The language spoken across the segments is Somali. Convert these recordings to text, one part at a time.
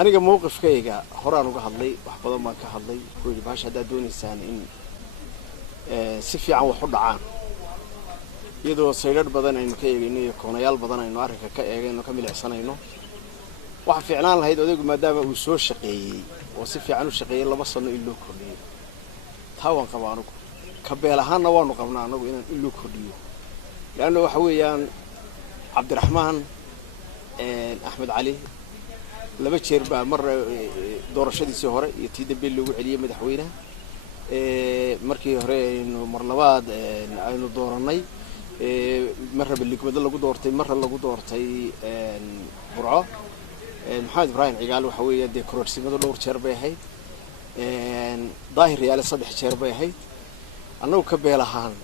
aniga mowqifkayga horaan uga hadlay wax badan baan ka hadlay kuwi baasha hada doonaysaan in si fiican wax u dhacaan iyadoo saydad badan aynu ka eegaynay koonayaal badan aynu arrinka ka eegayno ka milicsanayno waxa fiicnaan lahayd odaygu maadaama uu soo shaqeeyay oo si fiican u shaqeeyay 2 sano in loo kordhiyo tawan qabaano ka beelahaana waanu qabnaa anagu inaan in loo kordhiyo laana waxa weeyaan Cabdiraxmaan Axmed Cali laba jeer baa mar doorashadiisii hore iyo tii dambe loogu celiyay madaxweynaha markii hore aynu mar labaad aynu dooranay marra billigmada lagu doortay marra lagu doortay burco maxamed ibraahim cigaal waxa weeye de kororsimada dhowr jeer bay ahayd daahir yaale 3 jeer bay ahayd annagu ka beelahaan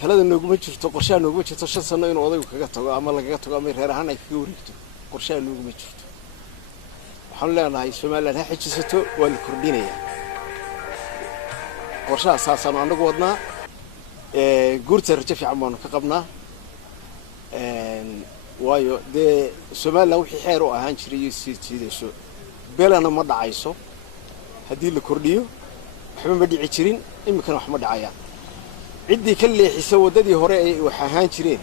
talada nooguma jirto qorshaha nooguma jirto 5 sano inuu odaygu kaga tago ama lagaga tago ama reer ahaan ay kaga wareegto qorshaha nooguma jirto waxaan leenahay Soomaaliland ha xijisato waa la kordhinaya qorshaha saasan anagu wadnaa guurta rajo fiican baan ka qabnaa waayo de Soomaaliland wixii xeer u ahaan jiray si jiidayso beelana ma dhacayso hadii la kordhiyo waxba ma dhici jirin imikana wax ma dhacayaan cidii ka leexisay wadadii hore ay wax ahaan jireen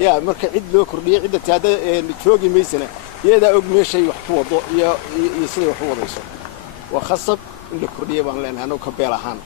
yaa marka cid loo kordhiyo cid taada joogi meysana iyada og meeshay wax ku wado iyo sidoo wax u wadayso waa khasab in la kordhiyo baan leenahay anoo ka beelahaan